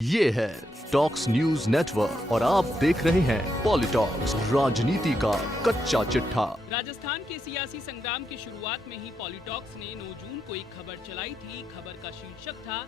ये है talks news network और आप देख रहे हैं पॉलिटॉक्स, राजनीति का कच्चा चिट्ठा। राजस्थान के सियासी संग्राम की शुरुआत में ही पॉलिटॉक्स ने 9 जून को एक खबर चलाई थी। खबर का शीर्षक था,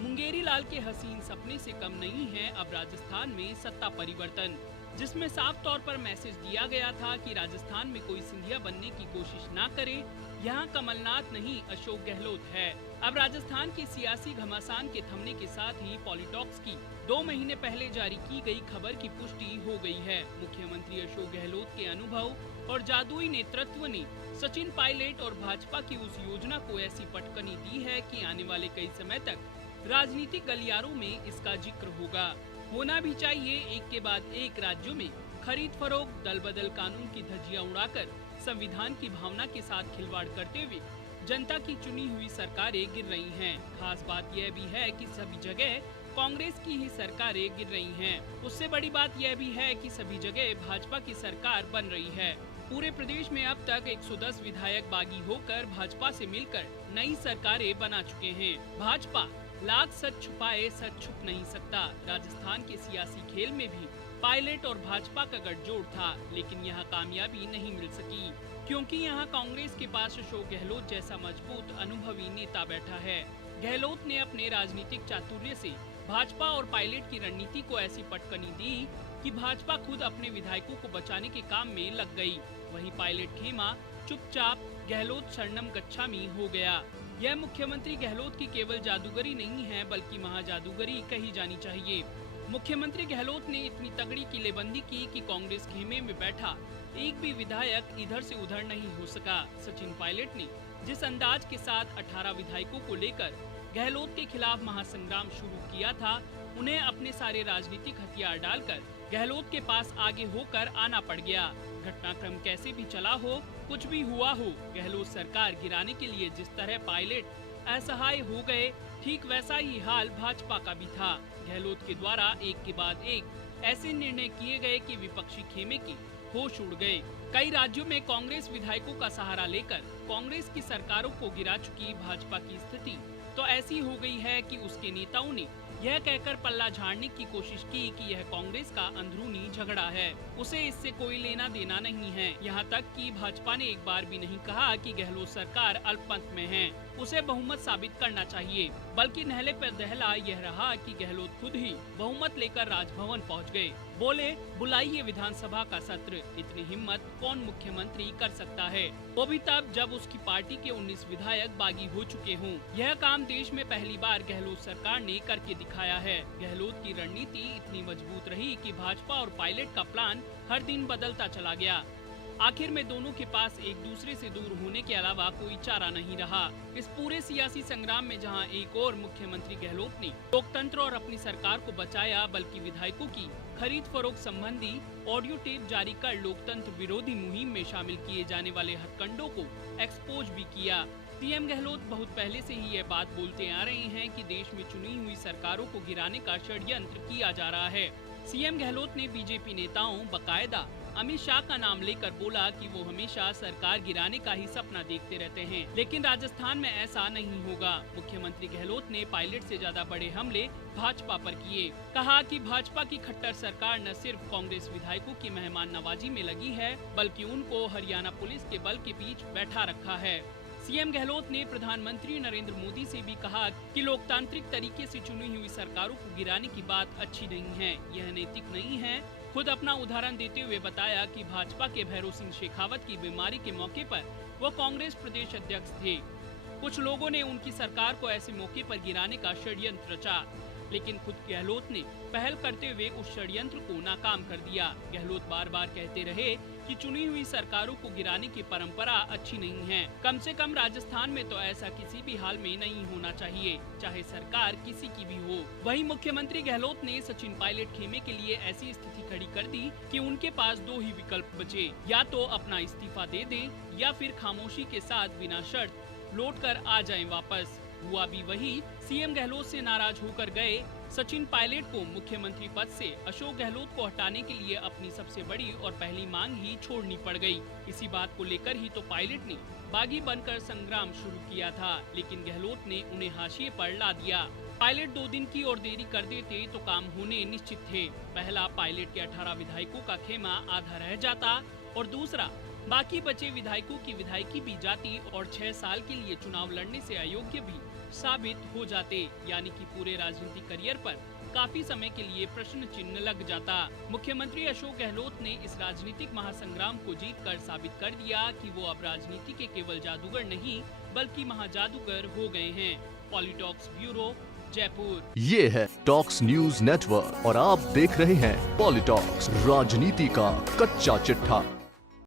मुंगेरी लाल के हसीन सपने से कम नहीं है अब राजस्थान में सत्ता परिवर्तन, जिसमें साफ तौर पर मैसेज दिया गया था कि राजस्थान में कोई सिंधिया बनने की कोशिश ना करे। यहाँ कमलनाथ नहीं, अशोक गहलोत है। अब राजस्थान की सियासी घमासान के थमने के साथ ही पॉलिटॉक्स की 2 महीने पहले जारी की गई खबर की पुष्टि हो गई है। मुख्यमंत्री अशोक गहलोत के अनुभव और जादुई नेतृत्व ने सचिन पायलट और भाजपा की उस योजना को ऐसी पटकनी दी है कि आने वाले कई समय तक राजनीतिक गलियारों में इसका जिक्र होगा। होना भी चाहिए। एक के बाद एक राज्यों में खरीद फरोख्त, दल बदल कानून की धज्जियां उड़ाकर संविधान की भावना के साथ खिलवाड़ करते हुए जनता की चुनी हुई सरकारें गिर रही हैं। खास बात यह भी है कि सभी जगह कांग्रेस की ही सरकारें गिर रही हैं। उससे बड़ी बात यह भी है कि सभी जगह भाजपा की सरकार बन रही है। पूरे प्रदेश में अब तक 110 विधायक बागी होकर भाजपा से मिलकर नई सरकारें बना चुके हैं। भाजपा लाख सच छुपाए सच छुप नहीं सकता। राजस्थान के सियासी खेल में भी पायलट और भाजपा का गठजोड़ था, लेकिन यहाँ कामयाबी नहीं मिल सकी, क्योंकि यहाँ कांग्रेस के पास अशोक गहलोत जैसा मजबूत अनुभवी नेता बैठा है। गहलोत ने अपने राजनीतिक चातुर्य से भाजपा और पायलट की रणनीति को ऐसी पटकनी दी कि भाजपा खुद अपने विधायकों को बचाने के काम में लग गई। वहीं पायलट खेमा चुपचाप, गहलोत शरणम गच्छामी हो गया। यह मुख्यमंत्री गहलोत की केवल जादूगरी नहीं है, बल्कि महाजादूगरी कही जानी चाहिए। मुख्यमंत्री गहलोत ने इतनी तगड़ी किलेबंदी की कि कांग्रेस खेमे में बैठा एक भी विधायक इधर से उधर नहीं हो सका। सचिन पायलट ने जिस अंदाज के साथ 18 विधायकों को लेकर गहलोत के खिलाफ महासंग्राम शुरू किया था, उन्हें अपने सारे राजनीतिक हथियार डालकर गहलोत के पास आगे होकर आना पड़ गया। घटनाक्रम कैसे भी चला हो, कुछ भी हुआ हो, गहलोत सरकार गिराने के लिए जिस तरह पायलट असहाय हो गए, ठीक वैसा ही हाल भाजपा का भी था। गहलोत के द्वारा एक के बाद एक ऐसे निर्णय किए गए कि विपक्षी खेमे के होश उड़ गए। कई राज्यों में कांग्रेस विधायकों का सहारा लेकर कांग्रेस की सरकारों को गिरा चुकी भाजपा की स्थिति तो ऐसी हो गई है कि उसके नेताओं ने यह कहकर पल्ला झाड़ने की कोशिश की कि यह कांग्रेस का अंदरूनी झगड़ा है, उसे इससे कोई लेना देना नहीं है। यहाँ तक कि भाजपा ने एक बार भी नहीं कहा कि गहलोत सरकार अल्पमत में है, उसे बहुमत साबित करना चाहिए, बल्कि नहले पर दहला यह रहा कि गहलोत खुद ही बहुमत लेकर राजभवन पहुँच गए। बोले, बुलाइए विधानसभा का सत्र। इतनी हिम्मत कौन मुख्यमंत्री कर सकता है, वो भी तब जब उसकी पार्टी के 19 विधायक बागी हो चुके हों। यह काम देश में पहली बार गहलोत सरकार ने करके दिखाया है। गहलोत की रणनीति इतनी मजबूत रही कि भाजपा और पायलट का प्लान हर दिन बदलता चला गया। आखिर में दोनों के पास एक दूसरे से दूर होने के अलावा कोई चारा नहीं रहा। इस पूरे सियासी संग्राम में जहां एक और मुख्यमंत्री गहलोत ने लोकतंत्र और अपनी सरकार को बचाया, बल्कि विधायकों की खरीद फरोख्त संबंधी ऑडियो टेप जारी कर लोकतंत्र विरोधी मुहिम में शामिल किए जाने वाले हथकंडों को एक्सपोज भी किया। सीएम गहलोत बहुत पहले से ही यह बात बोलते आ रहे हैं कि देश में चुनी हुई सरकारों को गिराने का षड्यंत्र किया जा रहा है। सीएम गहलोत ने बीजेपी नेताओं, बकायदा अमित शाह का नाम लेकर बोला कि वो हमेशा सरकार गिराने का ही सपना देखते रहते हैं, लेकिन राजस्थान में ऐसा नहीं होगा। मुख्यमंत्री गहलोत ने पायलट से ज्यादा बड़े हमले भाजपा पर किए। कहा कि भाजपा की खट्टर सरकार न सिर्फ कांग्रेस विधायकों की मेहमान नवाजी में लगी है, बल्कि उनको हरियाणा पुलिस के बल के बीच बैठा रखा है। सीएम गहलोत ने प्रधानमंत्री नरेंद्र मोदी से भी कहा कि लोकतांत्रिक तरीके से चुनी हुई सरकारों को गिराने की बात अच्छी नहीं है, यह नैतिक नहीं है। खुद अपना उदाहरण देते हुए बताया कि भाजपा के भैरव सिंह शेखावत की बीमारी के मौके पर वो कांग्रेस प्रदेश अध्यक्ष थे। कुछ लोगों ने उनकी सरकार को ऐसे मौके पर गिराने का षड्यंत्र रचा, लेकिन खुद गहलोत ने पहल करते हुए उस षड्यंत्र को नाकाम कर दिया। गहलोत बार बार कहते रहे कि चुनी हुई सरकारों को गिराने की परंपरा अच्छी नहीं है। कम से कम राजस्थान में तो ऐसा किसी भी हाल में नहीं होना चाहिए, चाहे सरकार किसी की भी हो। वहीं मुख्यमंत्री गहलोत ने सचिन पायलट खेमे के लिए ऐसी स्थिति खड़ी कर दी कि उनके पास 2 ही विकल्प बचे, या तो अपना इस्तीफा दे दें या फिर खामोशी के साथ बिना शर्त लौट कर आ जाएं वापस। हुआ भी वही। सीएम गहलोत से नाराज होकर गए सचिन पायलट को मुख्यमंत्री पद से अशोक गहलोत को हटाने के लिए अपनी सबसे बड़ी और पहली मांग ही छोड़नी पड़ गई। इसी बात को लेकर ही तो पायलट ने बागी बनकर संग्राम शुरू किया था, लेकिन गहलोत ने उन्हें हाशिए पर ला दिया। पायलट 2 दिन की और देरी कर देते तो काम होने निश्चित थे। पहला, पायलट के 18 विधायकों का खेमा आधा रह जाता और दूसरा, बाकी बचे विधायकों की विधायकी भी जाती और 6 साल के लिए चुनाव लड़ने से अयोग्य भी साबित हो जाते, यानी कि पूरे राजनीतिक करियर पर काफी समय के लिए प्रश्न चिन्ह लग जाता। मुख्यमंत्री अशोक गहलोत ने इस राजनीतिक महासंग्राम को जीतकर साबित कर दिया कि वो अब राजनीति के केवल जादूगर नहीं बल्कि महाजादूगर हो गए हैं। पॉलिटॉक्स ब्यूरो, जयपुर। ये है टॉक्स न्यूज नेटवर्क और आप देख रहे हैं पॉलिटॉक्स, राजनीति का कच्चा चिट्ठा।